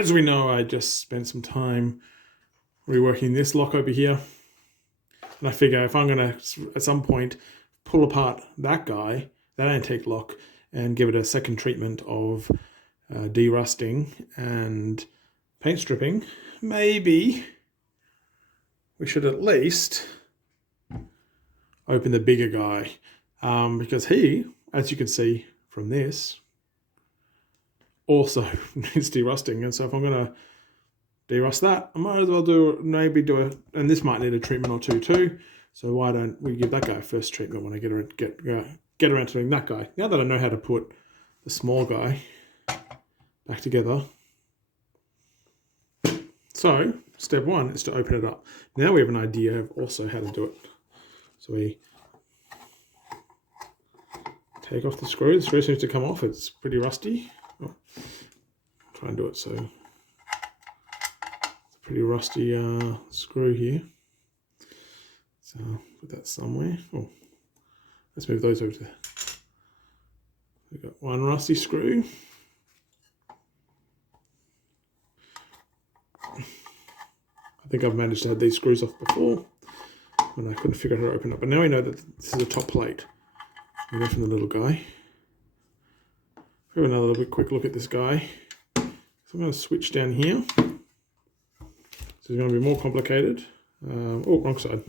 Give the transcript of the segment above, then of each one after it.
as we know, I just spent some time reworking this lock over here. And I figure if I'm going to, at some point, pull apart that guy, that antique lock, and give it a second treatment of de-rusting and paint stripping, maybe we should at least open the bigger guy. Because he, as you can see from this, also needs de-rusting. And so if I'm going to de-rust that, I might as well maybe do it, and this might need a treatment or two too. So why don't we give that guy a first treatment when I get around to doing that guy? Now that I know how to put the small guy back together. So step one is to open it up. Now we have an idea of also how to do it. So we take off the screw. The screw seems to come off. It's pretty rusty. Oh, try and do it so it's a pretty rusty screw here. So put that somewhere. Oh, let's move those over to there. We've got one rusty screw. I think I've managed to have these screws off before when I couldn't figure out how to open up. But now we know that this is a top plate. We go from the little guy. Have another little bit quick look at this guy. So I'm going to switch down here. So it's going to be more complicated. Oh, wrong side.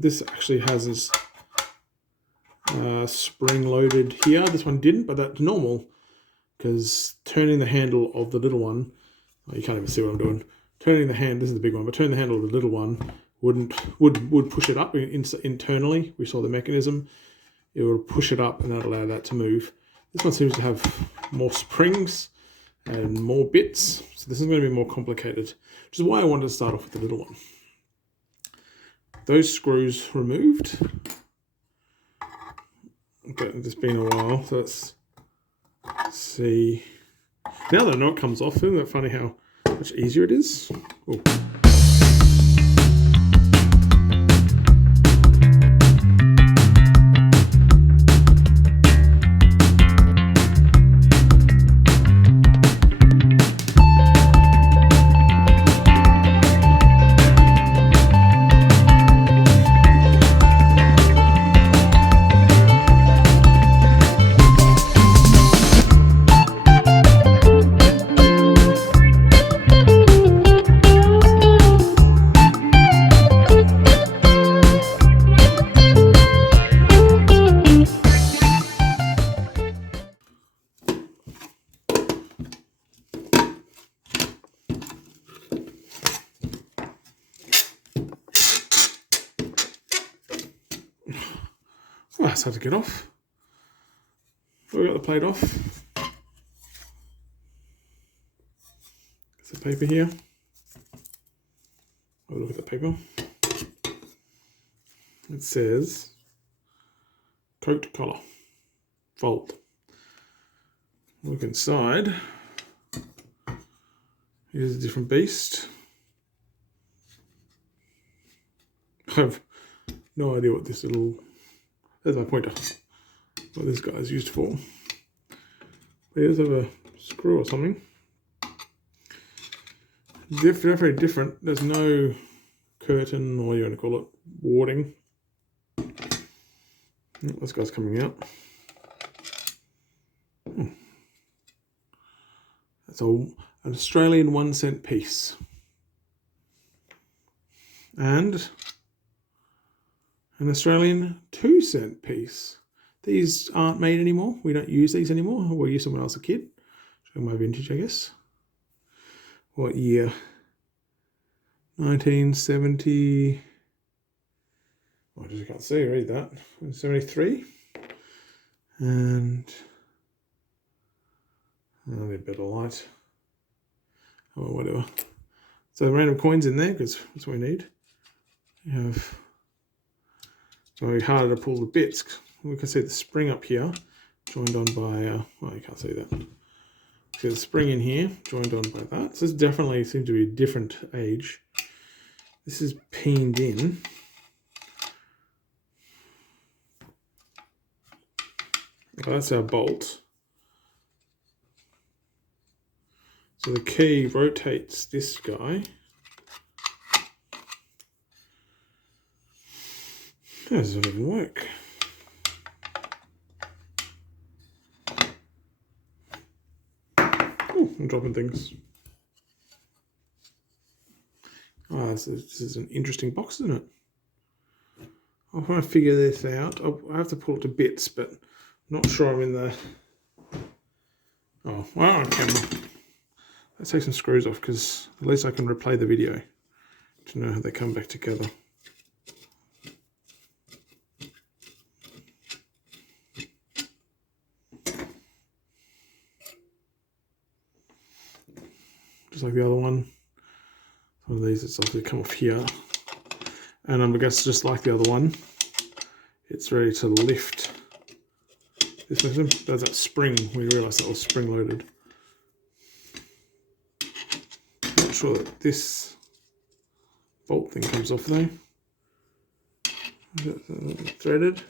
This actually has this spring loaded here. This one didn't, but that's normal because turning the handle of the little one, oh, you can't even see what I'm doing. Turning the hand, this is the big one, but turning the handle of the little one would push it up internally. We saw the mechanism. It would push it up and that allow that to move. This one seems to have more springs and more bits, so this is going to be more complicated, which is why I wanted to start off with the little one. Those screws removed. Okay, it's been a while, so let's see. Now that I know it comes off, isn't it funny how much easier it is? Ooh. Oh, that's hard to get off. We got the plate off. There's the paper here. Have a look at the paper. It says coat collar, fold. Look inside. Here's a different beast. I have no idea what this little, there's my pointer, what this guy's used for. There's a screw or something. Very different. There's no curtain, or you want to call it warding. This guy's coming out. That's an Australian 1-cent piece. And an Australian 2-cent piece. These aren't made anymore. We don't use these anymore. We used them when I was a kid. Showing my vintage, I guess. What year? 1970. I just can't see. Read that. 73. And a bit better light. Oh, whatever. So random coins in there because that's what we need. You have. It's very harder to pull the bits. We can see the spring up here, joined on by. Well, you can't see that. See the spring in here, joined on by that. So this definitely seems to be a different age. This is peened in. Oh, that's our bolt. So the key rotates this guy. How does it even work? Oh, I'm dropping things. Oh, this is an interesting box, isn't it? I'll try to figure this out. I have to pull it to bits, but I'm not sure I'm in the... Oh, well, on camera. Let's take some screws off, because at least I can replay the video to know how they come back together. Just like the other one. Some of these, it's obviously come off here. And I guess just like the other one, it's ready to lift this mechanism. There's that spring. We realised that was spring loaded. Not sure that this bolt thing comes off though. Is it threaded?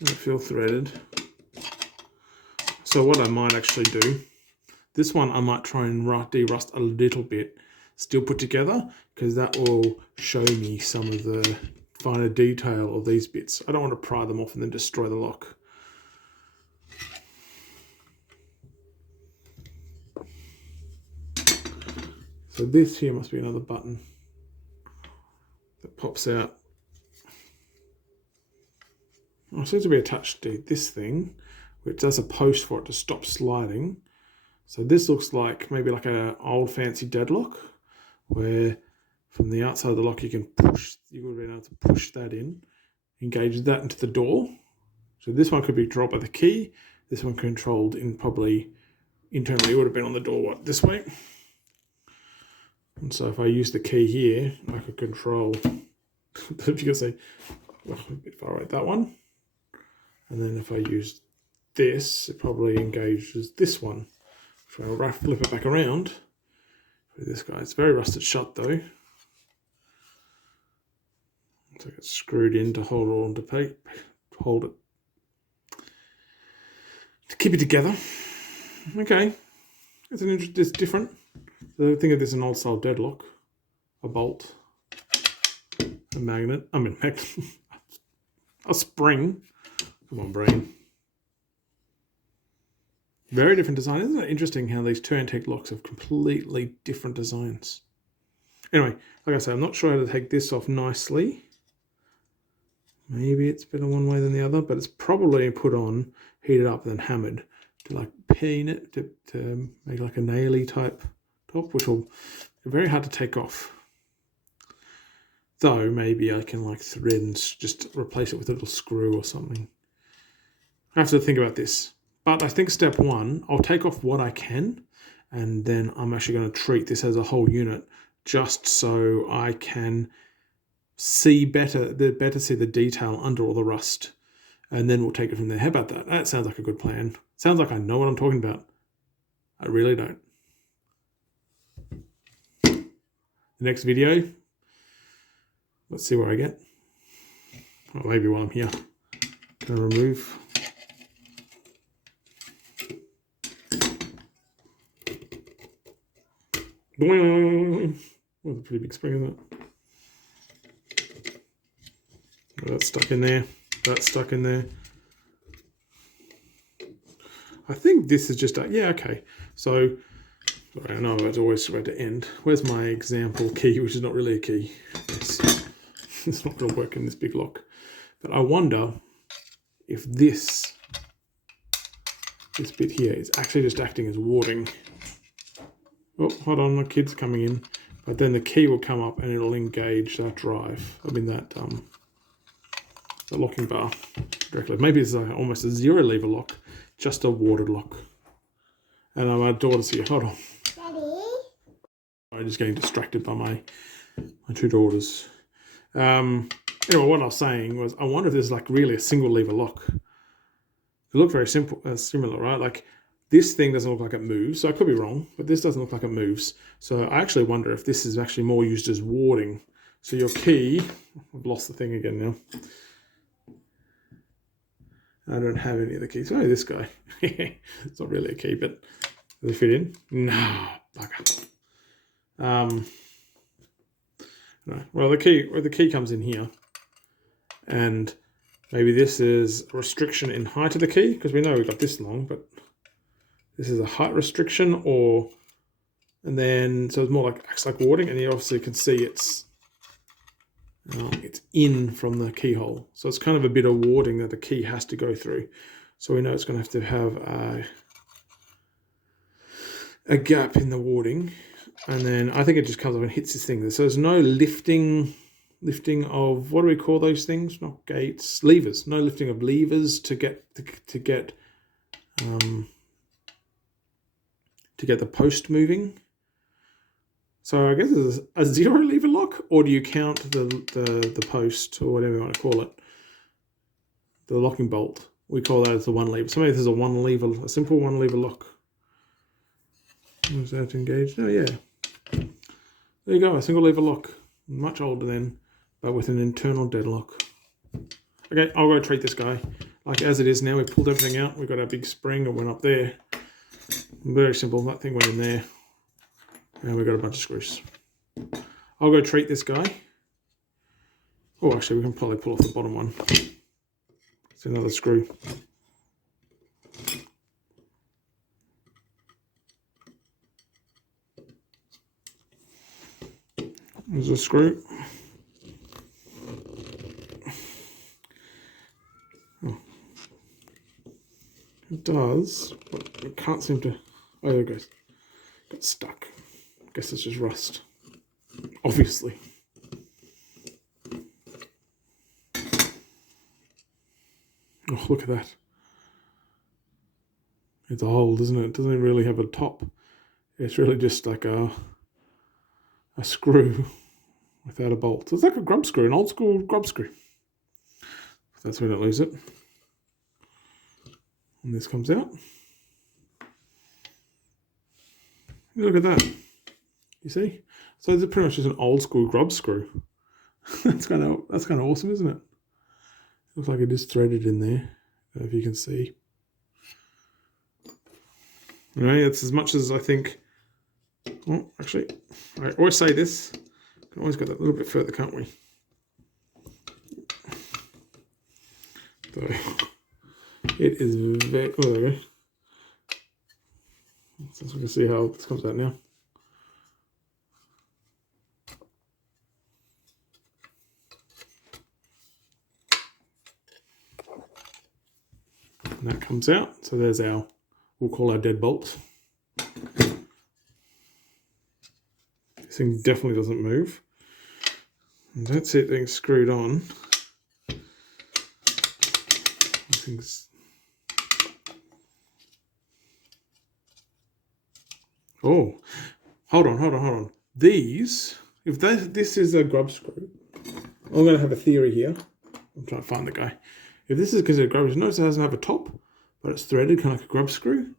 Doesn't feel threaded. So what I might actually do, this one I might try and de-rust a little bit, still put together, because that will show me some of the finer detail of these bits. I don't want to pry them off and then destroy the lock. So this here must be another button that pops out. Oh, it seems to be attached to this thing, which does a post for it to stop sliding. So this looks like maybe like an old fancy deadlock, where from the outside of the lock you can push, you would have been able to push that in, engage that into the door. So this one could be controlled by the key, this one controlled in probably internally, it would have been on the door, what, this way? And so if I use the key here, I could control, if you can see, well, a bit far right, that one. And then if I use this, it probably engages this one. So I'll flip it back around. This guy, it's very rusted shut though. So it's screwed in to hold it on to hold it, to keep it together. Okay, it's different. So think of this as an old style deadlock, a bolt, a magnet. I mean, a spring. Come on, brain. Very different design. Isn't it interesting how these two antique locks have completely different designs? Anyway, like I said, I'm not sure how to take this off nicely. Maybe it's better one way than the other, but it's probably put on, heated up, and then hammered to like pin it, to make like a naily type top, which will be very hard to take off. Though maybe I can like thread and just replace it with a little screw or something. I have to think about this. But I think step one, I'll take off what I can, and then I'm actually going to treat this as a whole unit just so I can see better see the detail under all the rust. And then we'll take it from there. How about that? That sounds like a good plan. Sounds like I know what I'm talking about. I really don't. The next video, let's see where I get. Or maybe while I'm here, can I remove... Oh, that's a pretty big spring, isn't it? That's stuck in there. That's stuck in there. I think this is just a, yeah, okay. So, sorry, I know it's always about to end. Where's my example key, which is not really a key? It's not going to work in this big lock. But I wonder if this bit here is actually just acting as warding. Oh, hold on, my kid's coming in. But then the key will come up and it'll engage that drive. I mean that the locking bar directly. Maybe it's almost a zero lever lock, just a warded lock. And my daughter's here. Hold on. Daddy? I'm just getting distracted by my two daughters. Anyway, what I was saying was, I wonder if there's like really a single lever lock. They look very simple, similar, right? Like this thing doesn't look like it moves, so I could be wrong, but this doesn't look like it moves. So I actually wonder if this is actually more used as warding. So your key, I've lost the thing again now. I don't have any of the keys. Oh, this guy. It's not really a key, but Does it fit in? No, bugger. No. Well, the key comes in here, and maybe this is a restriction in height of the key, because we know we've got this long, but this is a height restriction, and then so it's more like acts like warding, and you obviously can see it's in from the keyhole, so it's kind of a bit of warding that the key has to go through. So we know it's going to have a gap in the warding, and then I think it just comes up and hits this thing. So there's no lifting of, what do we call those things? Not gates, levers. No lifting of levers to get the post moving. So I guess it's a 0 lever lock, or do you count the post, or whatever you want to call it, the locking bolt? We call that as the 1 lever. So maybe there's a simple 1 lever lock. Was that engaged? Oh yeah. There you go, a single lever lock. Much older then, but with an internal deadlock. Okay, I'll go treat this guy. Like as it is now, we pulled everything out. We got our big spring and went up there. Very simple, that thing went in there. And we got a bunch of screws. I'll go treat this guy. Oh, actually, we can probably pull off the bottom one. It's another screw. There's a screw. Oh. It does, but it can't seem to... Oh, there it goes. Got stuck. I guess it's just rust. Obviously. Oh, look at that. It's old, isn't it? It doesn't really have a top. It's really just like a screw without a bolt. It's like a grub screw, an old school grub screw. That's where we don't lose it. And this comes out. Look at that. You see? So it's pretty much just an old school grub screw. that's kind of awesome, isn't it? Looks like it is threaded in there. I don't know if you can see. Anyway, it's as much as I think. Oh, actually, I always say this. We can always go that little bit further, can't we? So it is very. Oh, there we go. So we can see how this comes out now. And that comes out. So there's our, we'll call our deadbolt. This thing definitely doesn't move. And that's it being screwed on. Things. Oh, hold on. These, if this is a grub screw, I'm going to have a theory here. I'm trying to find the guy. If this is considered a grub screw, notice it doesn't have a top, but it's threaded kind of like a grub screw.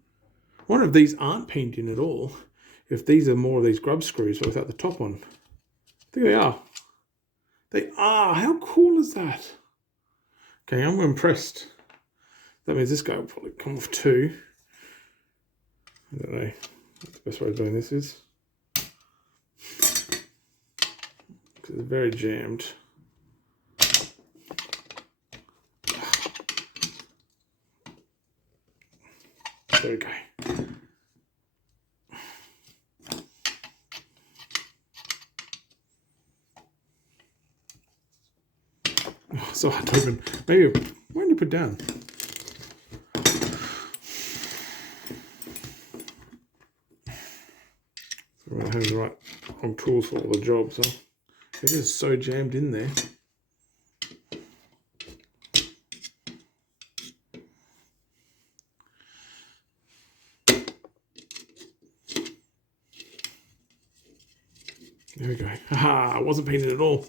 I wonder if these aren't pinned in at all. If these are more of these grub screws, but without the top one. I think they are. They are. How cool is that? Okay, I'm impressed. That means this guy will probably come off too. I don't know what the best way of doing this is. Because it's very jammed. There we go. Oh, so hard to open. Maybe, why don't you put down? So we're going to have the right wrong tools for all the jobs, huh? It is so jammed in there. There we go. Haha, it wasn't painted at all.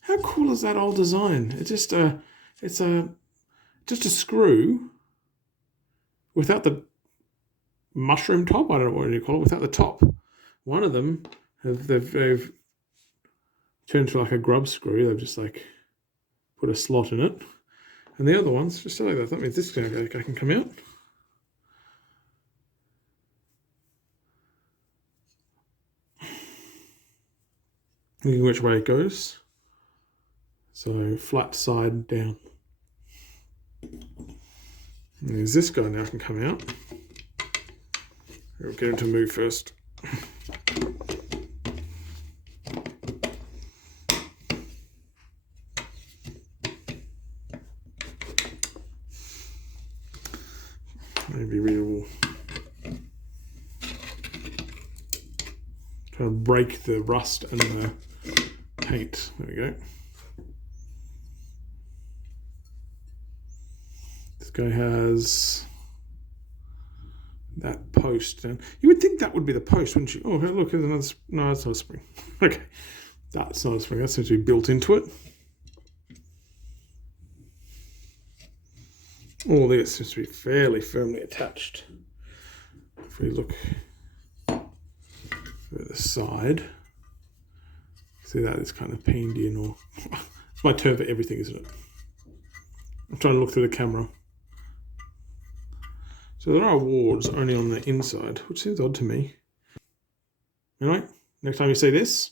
How cool is that old design? It's just just a screw without the mushroom top. I don't know what you call it. Without the top. One of them they've turned to like a grub screw. They've just like put a slot in it, and the other ones just like that. That means this guy can come out. looking which way it goes. So flat side down. And there's this guy now can come out. We'll get him to move first. Maybe we will try to break the rust and the paint. There we go. This guy has that post, and you would think that would be the post, wouldn't you? Oh, look, there's another. No, that's not a spring. Okay, that's not a spring. That seems to be built into it. All this seems to be fairly firmly attached. If we look for the side, see that is kind of pinned in, or it's my term for everything, isn't it? I'm trying to look through the camera. So there are awards only on the inside, which seems odd to me. Anyway, next time you see this,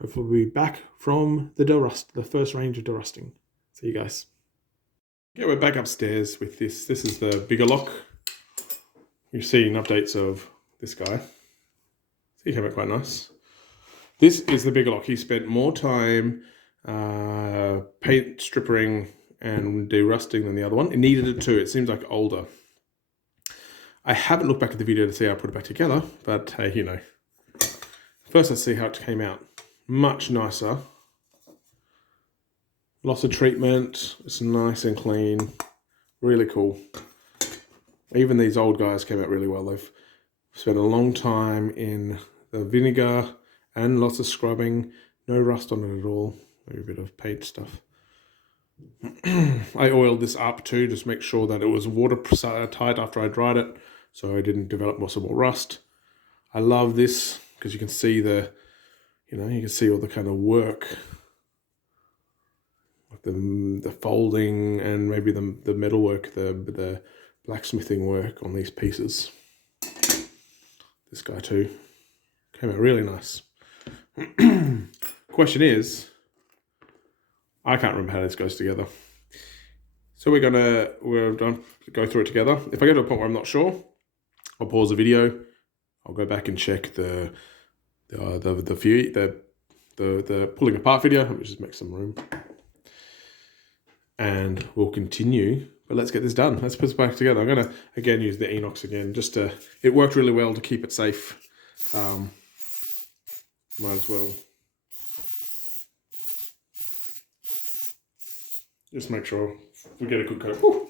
hopefully we'll be back from the derust, the first range of derusting. See you guys. Yeah, we're back upstairs with this. This is the bigger lock. You've seen updates of this guy. He came out quite nice. This is the bigger lock. He spent more time paint stripping and derusting than the other one. It needed it too. It seems like older. I haven't looked back at the video to see how I put it back together, but hey, you know. First, let's see how it came out. Much nicer. Lots of treatment. It's nice and clean. Really cool. Even these old guys came out really well. They've spent a long time in the vinegar and lots of scrubbing. No rust on it at all. Maybe a bit of paint stuff. I oiled this up too, just make sure that it was watertight after I dried it, so I didn't develop more rust. I love this because you can see the, you can see all the kind of work, like the folding and maybe the metal work, the blacksmithing work on these pieces. This guy too came out really nice. Question is, I can't remember how this goes together. So we're gonna go through it together. If I get to a point where I'm not sure, I'll pause the video. I'll go back and check the pulling apart video. Let me just make some room, and we'll continue. But let's get this done. Let's put this back together. I'm gonna again use the inox again. It worked really well to keep it safe. Might as well. Just make sure we get a good coat. Woo!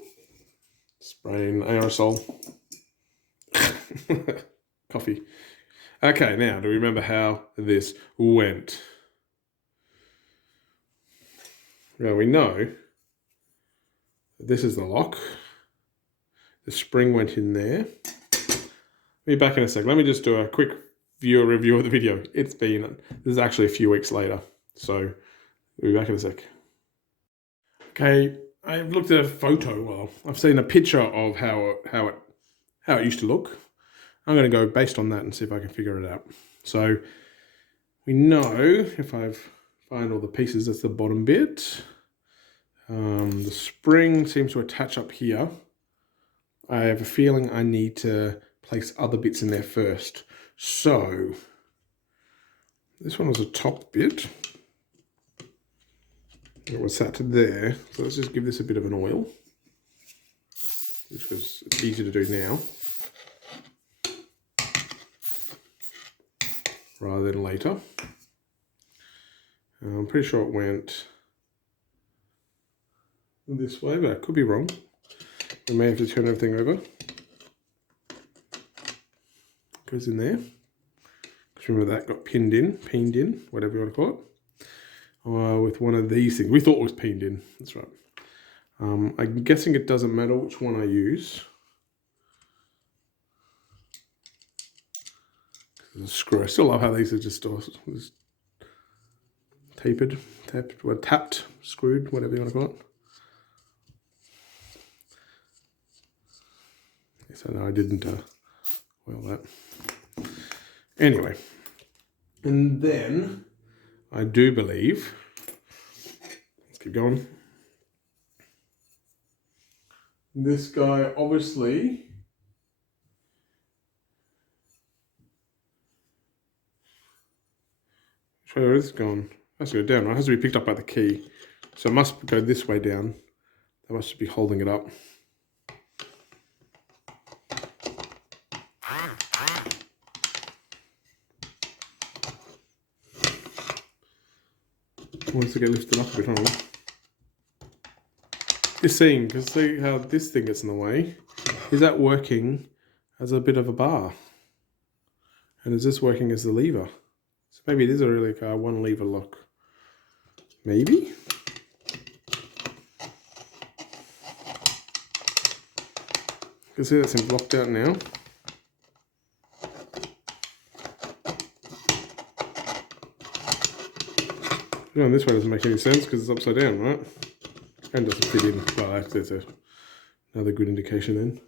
Spraying aerosol. Coffee. Okay, now do we remember how this went? Well, we know this is the lock. The spring went in there. Be back in a sec. Let me just do a quick review of the video. This is actually a few weeks later. So we'll be back in a sec. Okay, I've looked at a photo. Well, I've seen a picture of how it used to look. I'm going to go based on that and see if I can figure it out. So we know if I find all the pieces, that's the bottom bit. The spring seems to attach up here. I have a feeling I need to place other bits in there first. So this one was a top bit. It was sat to there. So let's just give this a bit of an oil, just because it's easy to do now rather than later. I'm pretty sure it went this way, but I could be wrong. We may have to turn everything over. Goes in there. Because remember that got pinned in, whatever you want to call it. With one of these things. We thought it was pinned in. That's right. I'm guessing it doesn't matter which one I use. The screw. I still love how these are just tapped, screwed, whatever you want to call it. So no, I didn't well that. Anyway, and then I do believe, let's keep going. This guy obviously where is it going? Has to go down, right? It has to be picked up by the key. So it must go this way down. That must be holding it up. Wants to get lifted up a bit, huh? This thing, because see how this thing gets in the way. Is that working as a bit of a bar? And is this working as the lever? So maybe it is a really one lever lock. Maybe? You can see that seems locked out now. Going this way doesn't make any sense because it's upside down, right? And doesn't fit in. Well, that's another good indication then.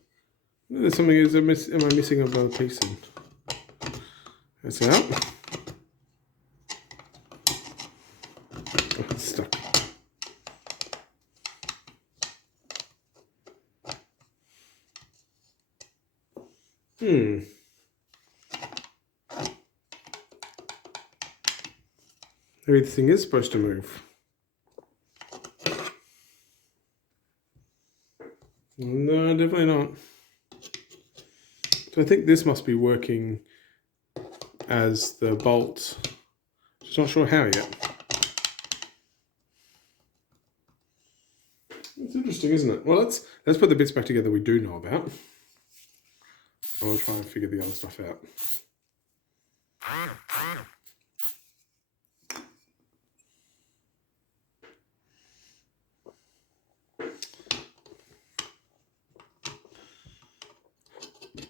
There's something, am I missing a piece in? That's out. Oh, it's stuck. Maybe this thing is supposed to move. No, definitely not. So I think this must be working as the bolt. Just not sure how yet. It's interesting, isn't it? Well, let's put the bits back together we do know about. I want to try and figure the other stuff out.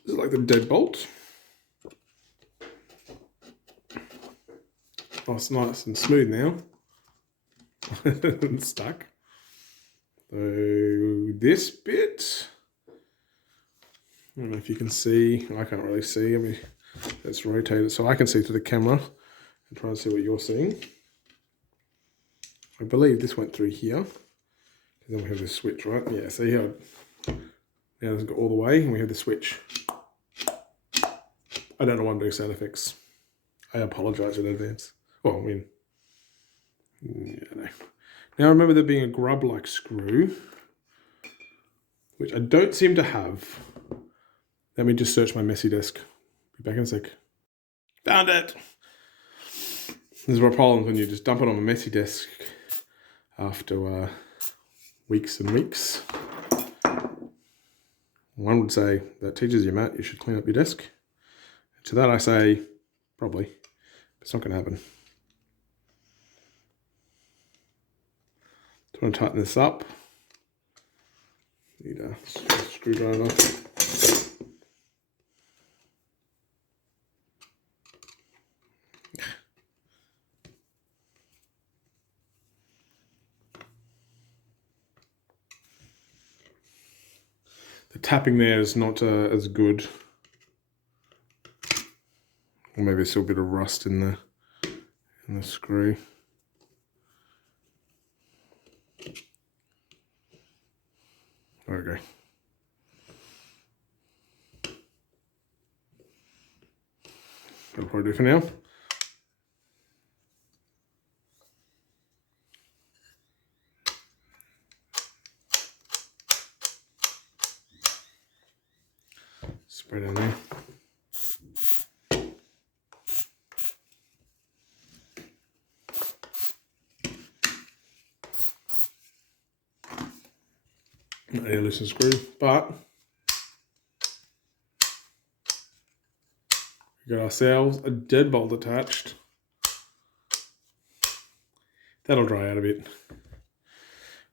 This is like the deadbolt. Oh, it's nice and smooth now. It's stuck. So this bit, I don't know if you can see. I can't really see. I mean, let's rotate it so I can see through the camera and try and see what you're seeing. I believe this went through here. And then we have this switch, right? Yeah, see how now it doesn't go all the way, and we have the switch. I don't know why I'm doing sound effects. I apologize in advance. Well, I mean, yeah, no. Now remember there being a grub-like screw, which I don't seem to have. Let me just search my messy desk. Be back in a sec. Found it! This is what problems when you just dump it on a messy desk after weeks and weeks. One would say that teaches you, Matt, you should clean up your desk. To that I say, probably. It's not going to happen. So I'm going to tighten this up. Need a screwdriver. The tapping there is not as good. Or maybe there's still a bit of rust in the screw. Okay. That'll probably do for now. Spread in there. Not a loosen screw, but we got ourselves a deadbolt attached. That'll dry out a bit.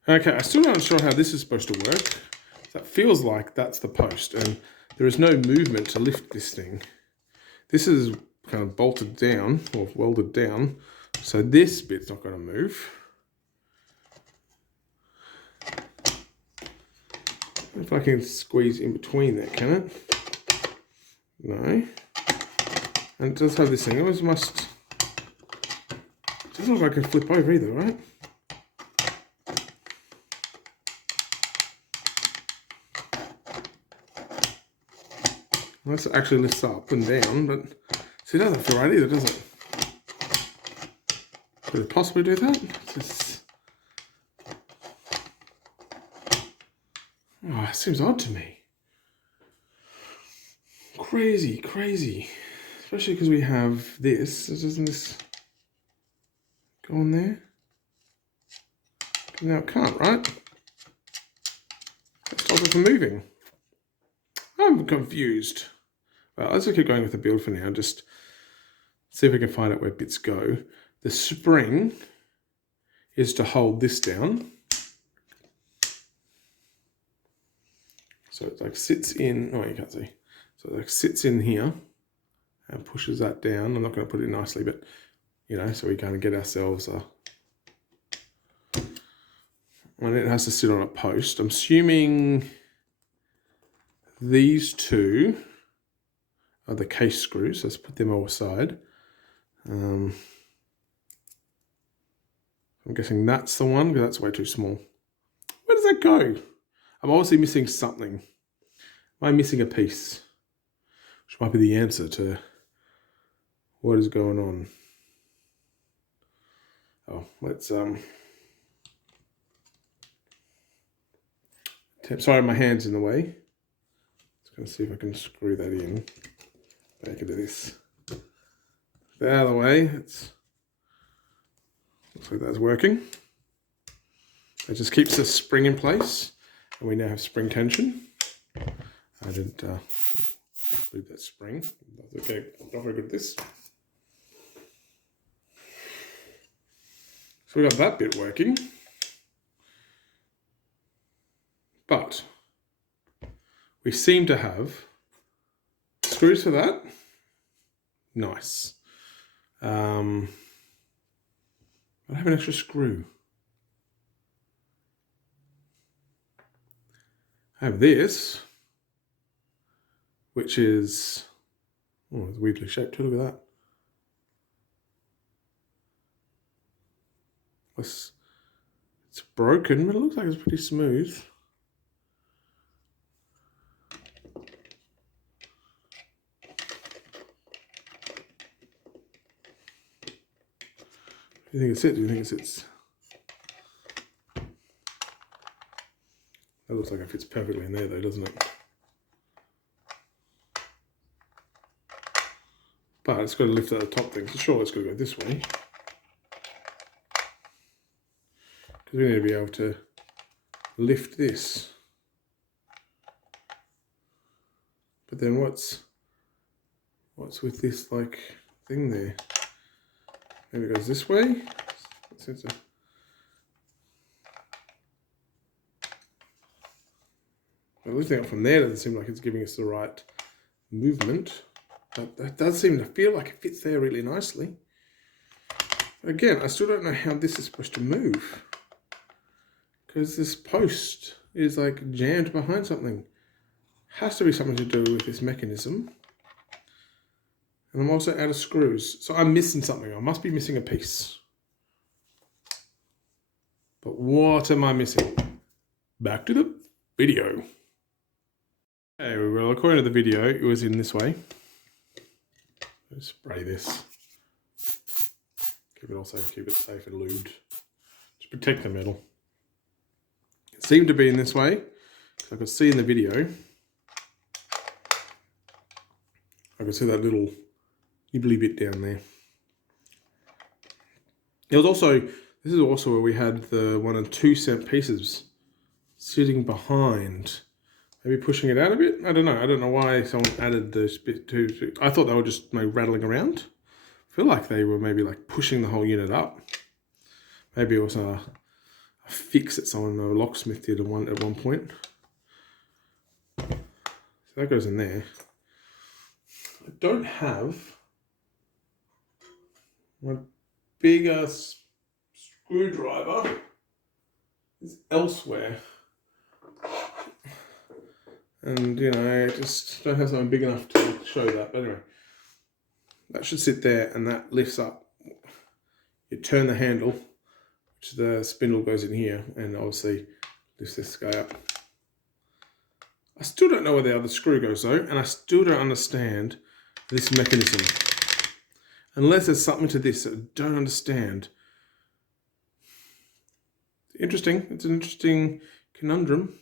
Okay, I'm still not sure how this is supposed to work. That feels like that's the post, and there is no movement to lift this thing. This is kind of bolted down, or welded down, so this bit's not going to move. If I can squeeze in between that, can it? No. And it does have this thing. I always must Doesn't look like I can flip over either, right? Well, this actually lifts up and down, but see, it doesn't feel right either, does it? Could it possibly do that? Oh, it seems odd to me. Crazy, crazy. Especially because we have this. Doesn't this go on there? Now it can't, right? That stops it from moving. I'm confused. Well, let's keep going with the build for now. Just see if we can find out where bits go. The spring is to hold this down. So it like sits in, oh, you can't see. So it like sits in here and pushes that down. I'm not going to put it nicely, but you know, so we kind of get ourselves and it has to sit on a post. I'm assuming these two are the case screws. Let's put them all aside. I'm guessing that's the one, because that's way too small. Where does that go? I'm obviously missing something. Am I missing a piece? Which might be the answer to what is going on. Oh, let's sorry, my hand's in the way. Just gonna see if I can screw that in. Back into this. Out of the way. Looks like that's working. It just keeps the spring in place, and we now have spring tension. I didn't leave that spring. That's okay. Not very good at this. So we got that bit working. But we seem to have screws for that. Nice. I have an extra screw. I have this, which is, oh, it's weirdly shaped too. Look at that. It's broken, but it looks like it's pretty smooth. Do you think it sits? Do you think it sits? That looks like it fits perfectly in there though, doesn't it? But it's got to lift out the top thing, so sure it's got to go this way. Because we need to be able to lift this. But then what's with this like thing there? Maybe it goes this way. Lifting up from there doesn't seem like it's giving us the right movement. But that does seem to feel like it fits there really nicely. Again, I still don't know how this is supposed to move. Because this post is like jammed behind something. Has to be something to do with this mechanism. And I'm also out of screws. So I'm missing something. I must be missing a piece. But what am I missing? Back to the video. Okay, well, according to the video, it was in this way. Let's spray this. Keep it safe and lubed. To protect the metal. It seemed to be in this way. I could see in the video. I could see that little nibbly bit down there. It was also, this is also where we had the 1 and 2 cent pieces sitting behind. Maybe pushing it out a bit? I don't know. I don't know why someone added those bit to. I thought they were just maybe rattling around. I feel like they were maybe like pushing the whole unit up. Maybe it was a fix that someone, a locksmith did at one point. So that goes in there. I don't have my bigger screwdriver. Is elsewhere. And, you know, I just don't have something big enough to show that. But anyway, that should sit there and that lifts up you turn the handle, which the spindle goes in here, and obviously lifts this guy up. I still don't know where the other screw goes though, and I still don't understand this mechanism. Unless there's something to this that I don't understand. Interesting. It's an interesting conundrum.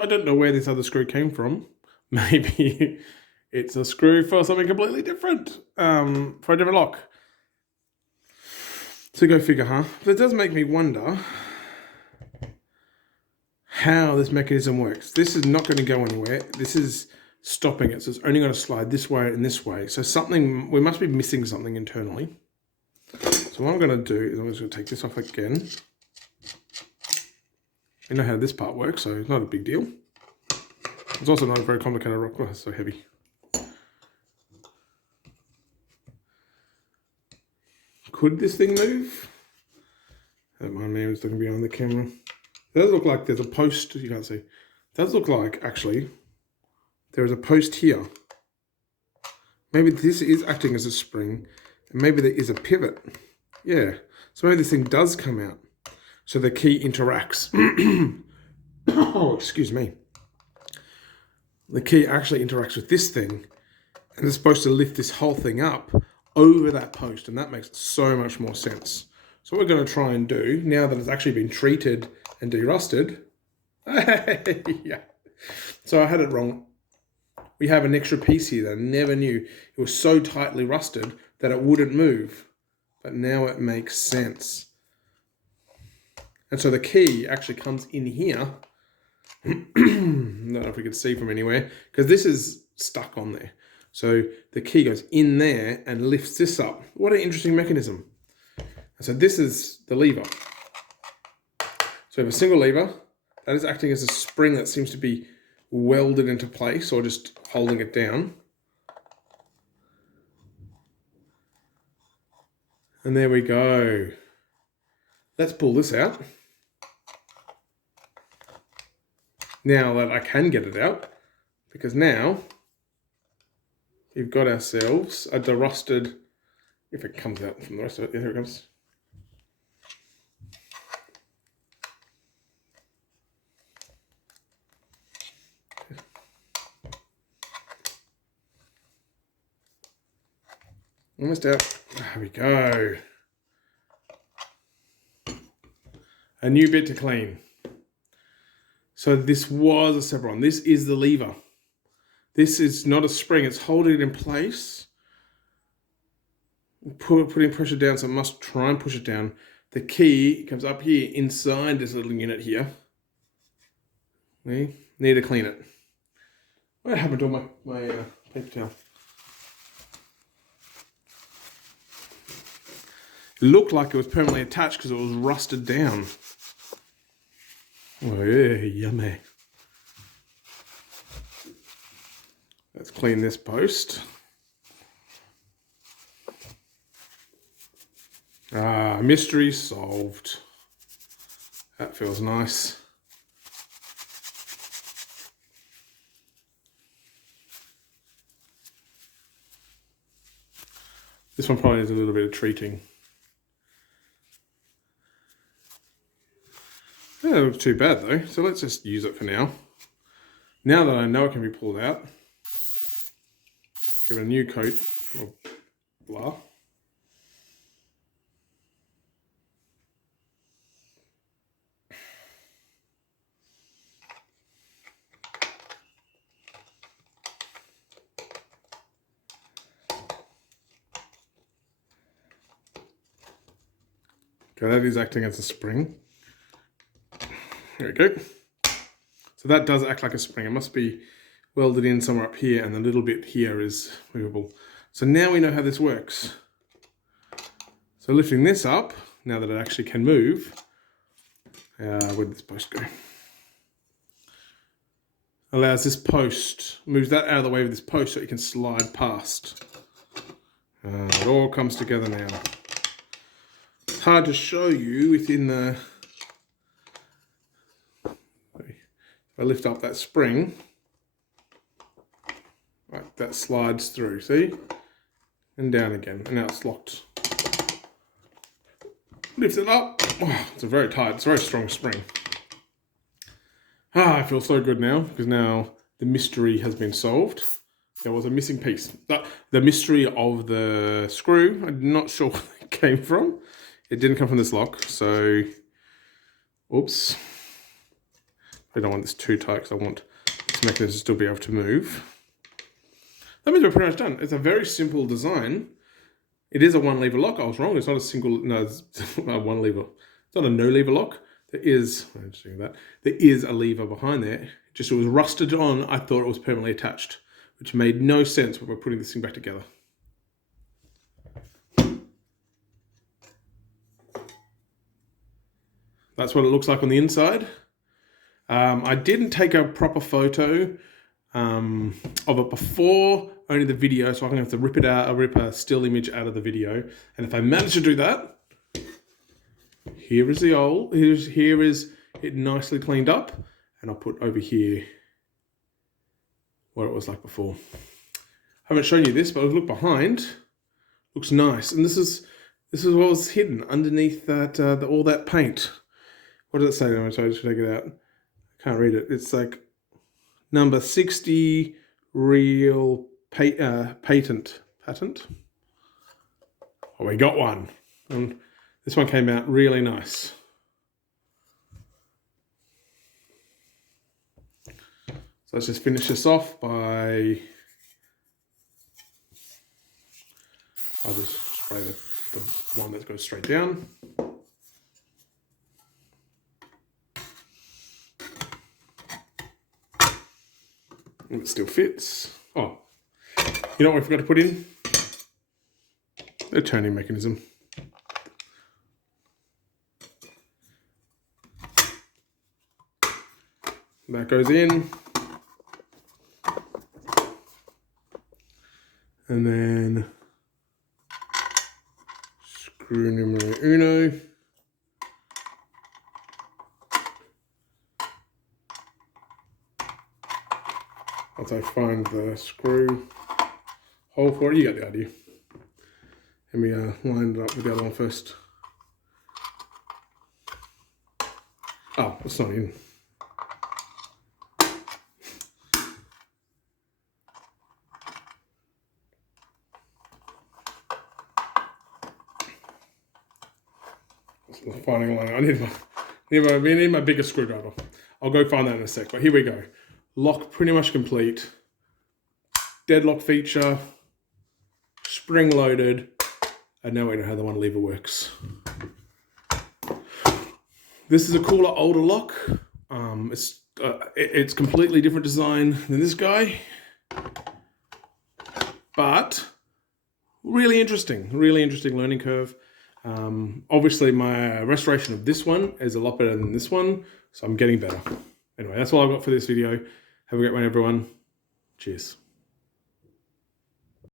I don't know where this other screw came from. Maybe it's a screw for something completely different, for a different lock. So go figure, huh? But it does make me wonder how this mechanism works. This is not going to go anywhere. This is stopping it, so it's only going to slide this way and this way. So something, we must be missing something internally. So what I'm going to do is I'm just going to take this off again. I know how this part works, so it's not a big deal. It's also not a very complicated rock. Oh, it's so heavy. Could this thing move? Don't mind me, I was looking behind the camera. It does look like there's a post, you can't see. It does look like, actually, there is a post here. Maybe this is acting as a spring, and maybe there is a pivot. Yeah, so maybe this thing does come out. So the key interacts. Oh, excuse me. The key actually interacts with this thing, and it's supposed to lift this whole thing up over that post, and that makes so much more sense. So what we're going to try and do, now that it's actually been treated and derusted, yeah. So I had it wrong. We have an extra piece here that I never knew. It was so tightly rusted that it wouldn't move, but now it makes sense. And so the key actually comes in here. I don't know if we can see from anywhere, because this is stuck on there. So the key goes in there and lifts this up. What an interesting mechanism. So this is the lever. So we have a single lever that is acting as a spring that seems to be welded into place or just holding it down. And there we go. Let's pull this out. Now that I can get it out, because now we've got ourselves a derusted, if it comes out from the rest of it, yeah, here it comes. Almost out. There we go. A new bit to clean. So this was a separate one. This is the lever. This is not a spring. It's holding it in place. Putting pressure down, so I must try and push it down. The key comes up here inside this little unit here. We need to clean it. What happened to all my paper towel? It looked like it was permanently attached because it was rusted down. Oh yeah, yummy. Let's clean this post. Ah, mystery solved. That feels nice. This one probably needs a little bit of treating. That doesn't look too bad though, so let's just use it for now. Now that I know it can be pulled out, give it a new coat of blah. Okay, that is acting as a spring. There we go. So that does act like a spring. It must be welded in somewhere up here, and the little bit here is movable. So now we know how this works. So lifting this up, now that it actually can move, where did this post go? Allows this post, moves that out of the way with this post so it can slide past. It all comes together now. It's hard to show you within the... I lift up that spring, right, that slides through, see? And down again, and now it's locked. Lifts it up. Oh, it's a very tight, it's a very strong spring. I feel so good now, because now the mystery has been solved. There was a missing piece. The mystery of the screw, I'm not sure where it came from. It didn't come from this lock, so oops. I don't want this too tight because I want this mechanism to still be able to move. That means we're pretty much done. It's a very simple design. It is a one lever lock. I was wrong. It's not a single, no, it's a one lever. It's not a no lever lock. There is, I'm just doing that. There is a lever behind there. Just it was rusted on. I thought it was permanently attached, which made no sense when we're putting this thing back together. That's what it looks like on the inside. I didn't take a proper photo of it before, only the video, so I'm gonna have to rip it out. I'll rip a still image out of the video. And if I manage to do that, here is the old, here is it nicely cleaned up. And I'll put over here what it was like before. I haven't shown you this, but I've looked behind. Looks nice. And this is what was hidden underneath that all that paint. What does it say? I'm going to take it out. I can't read it. It's like number 60 real patent. Oh, we got one. And this one came out really nice. So let's just finish this off by, I'll just spray the one that goes straight down. And it still fits. Oh, you know what I forgot to put in? The turning mechanism. That goes in. And then screw numero uno. Once I find the screw hole for it, you got the idea. Let me line it up with the other one first. Oh, it's not in. Finding line. I need my bigger screwdriver. I'll go find that in a sec, but here we go. Lock pretty much complete. Deadlock feature, spring loaded, and now we know how the one lever works. This is a cooler, older lock. It's completely different design than this guy, but really interesting learning curve. Obviously my restoration of this one is a lot better than this one, so I'm getting better. Anyway, that's all I've got for this video. Have a great one, everyone. Cheers.